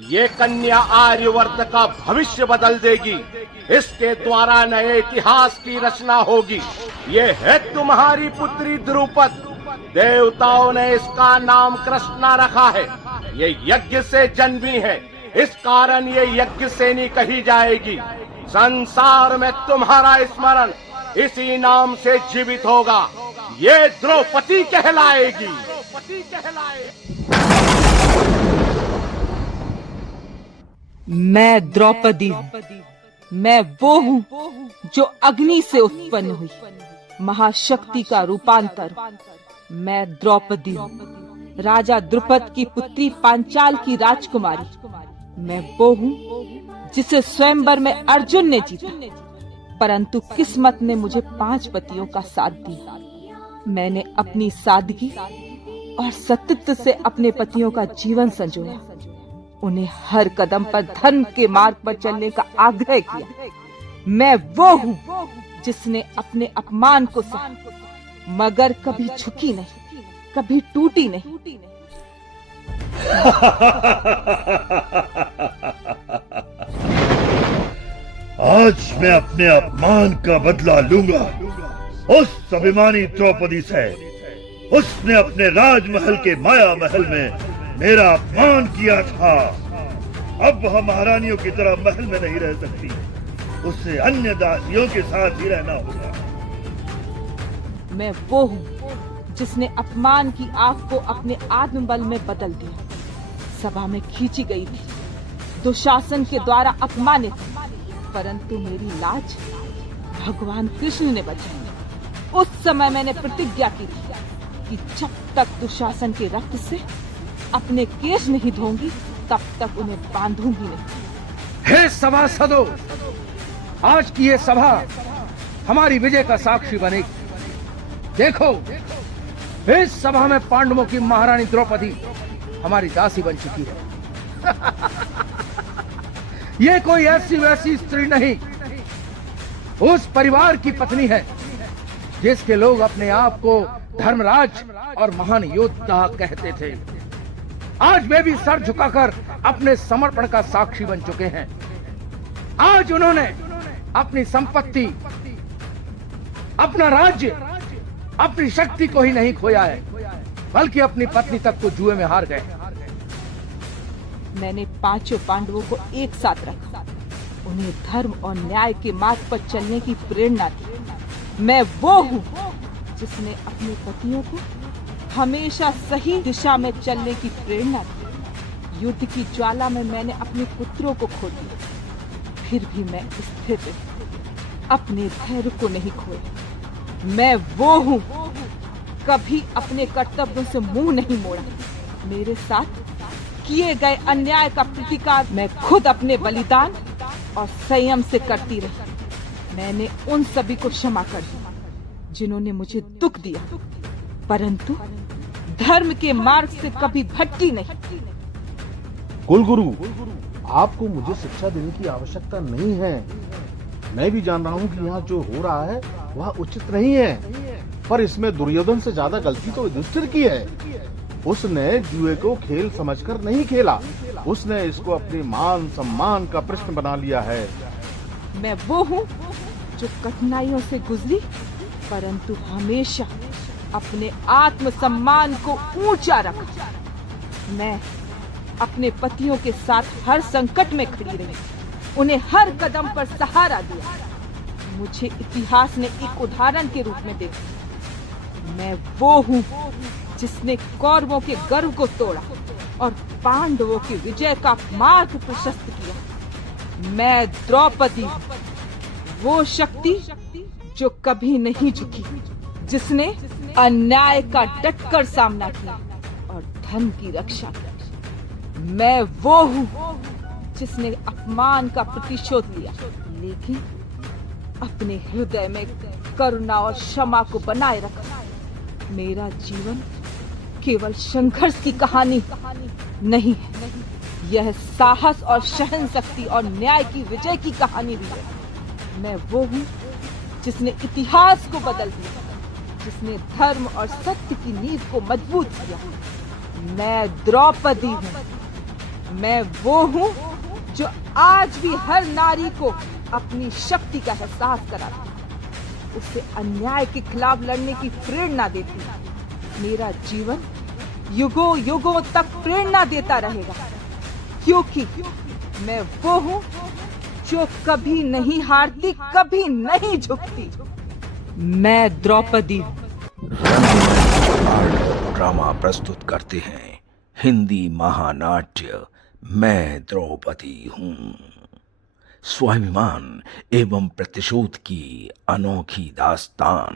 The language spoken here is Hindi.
ये कन्या आर्यवर्त का भविष्य बदल देगी। इसके द्वारा नए इतिहास की रचना होगी। ये है तुम्हारी पुत्री द्रुपद। देवताओं ने इसका नाम कृष्णा रखा है। ये यज्ञ से जन्मी है, इस कारण ये यज्ञ सेनी कही जाएगी। संसार में तुम्हारा स्मरण इसी नाम से जीवित होगा। ये द्रौपदी कहलाएगी। मैं द्रौपदी हूँ। मैं वो हूँ जो अग्नि से उत्पन्न हुई, महाशक्ति का रूपांतर। मैं द्रौपदी हूँ, राजा द्रुपद की पुत्री पांचाल की राजकुमारी। मैं वो हूँ जिसे स्वयंवर में अर्जुन ने जीता, परंतु किस्मत ने मुझे 5 पतियों का साथ दिया। मैंने अपनी सादगी और सतत से अपने पतियों का जीवन संजोया। उन्हें हर कदम पर धर्म के मार्ग पर चलने का आग्रह किया। मैं वो हूँ जिसने अपने अपमान को सहा, मगर कभी झुकी नहीं, कभी टूटी नहीं। आज मैं अपने अपमान का बदला लूंगा उस अभिमानी द्रौपदी से। उसने अपने राजमहल के माया महल में मेरा अपमान किया था। अब वह महारानियों की तरह महल में नहीं रह सकती। उसे अन्य दासियों के साथ ही रहना होगा। मैं वो हूँ जिसने अपमान की आग को अपने आत्मबल में बदल दिया। सभा में खींची गई थी, दुशासन के द्वारा अपमानित, परंतु मेरी लाज भगवान कृष्ण ने बचाई। उस समय मैंने प्रतिज्ञा की थी कि जब तक दुशासन के रक्त से अपने केश नहीं धोंगी, तब तक उन्हें बांधूंगी नहीं। हे सभासदों, आज की ये सभा हमारी विजय का साक्षी बनेगी। देखो, इस सभा में पांडवों की महारानी द्रौपदी हमारी दासी बन चुकी है। ये कोई ऐसी वैसी स्त्री नहीं, उस परिवार की पत्नी है जिसके लोग अपने आप को धर्मराज और महान योद्धा कहते थे। आज वे भी सर झुकाकर अपने समर्पण का साक्षी बन चुके हैं। आज उन्होंने अपनी संपत्ति, अपना राज्य, अपनी शक्ति को ही नहीं खोया है, बल्कि अपनी पत्नी तक को जुए में हार गए। मैंने 5 पांडवों को एक साथ रखा, उन्हें धर्म और न्याय के मार्ग पर चलने की प्रेरणा दी। मैं वो हूँ जिसने अपने पतियों को हमेशा सही दिशा में चलने की प्रेरणा दी। युद्ध की ज्वाला में मैंने अपने पुत्रों को खो दिया, फिर भी मैं स्थिर अपने धैर्य को नहीं खोया। मैं वो हूँ, कभी अपने कर्तव्यों से मुंह नहीं मोड़ा। मेरे साथ किए गए अन्याय का प्रतिकार मैं खुद अपने बलिदान और संयम से करती रही। मैंने उन सभी को क्षमा कर दिया जिन्होंने मुझे दुख दिया, परंतु धर्म के मार्ग से कभी भटकी नहीं। कुलगुरु, आपको मुझे शिक्षा देने की आवश्यकता नहीं है। मैं भी जान रहा हूँ कि यहाँ जो हो रहा है वह उचित नहीं है, पर इसमें दुर्योधन से ज्यादा गलती तो युधिष्ठिर की है। उसने जुए को खेल समझकर नहीं खेला, उसने इसको अपने मान सम्मान का प्रश्न बना लिया है। मैं वो हूँ जो कठिनाइयों से गुजरी, परंतु हमेशा अपने आत्म सम्मान को ऊंचा रखा। मैं अपने पतियों के साथ हर संकट में खड़ी रही, उन्हें हर कदम पर सहारा दिया। मुझे इतिहास ने एक उदाहरण के रूप में देखा। मैं वो हूँ जिसने कौरवों के गर्व को तोड़ा और पांडवों की विजय का मार्ग प्रशस्त किया। मैं द्रौपदी हूँ, वो शक्ति जो कभी नहीं झुकी, जिसने अन्याय का डटकर सामना किया और धर्म की रक्षा की। मैं वो हूँ जिसने अपमान का प्रतिशोध लिया, लेकिन अपने हृदय में करुणा और क्षमा को बनाए रखा। मेरा जीवन केवल संघर्ष की कहानी नहीं है, यह साहस और सहन शक्ति और न्याय की विजय की कहानी भी है। मैं वो हूँ जिसने इतिहास को बदल दिया, जिसने धर्म और सत्य की नींव को मजबूत किया। मैं द्रौपदी हूँ, मैं वो हूँ जो आज भी हर नारी को अपनी शक्ति का एहसास कराती है, उसे अन्याय के खिलाफ लड़ने की प्रेरणा देती है। मेरा जीवन युगों युगों तक प्रेरणा देता रहेगा, क्योंकि मैं वो हूँ जो कभी नहीं हारती, कभी नहीं झुकती। मैं द्रौपदी हूँ। ड्रामा प्रस्तुत करते हैं हिंदी महानाट्य मैं द्रौपदी हूँ। स्वाभिमान एवं प्रतिशोध की अनोखी दास्तान।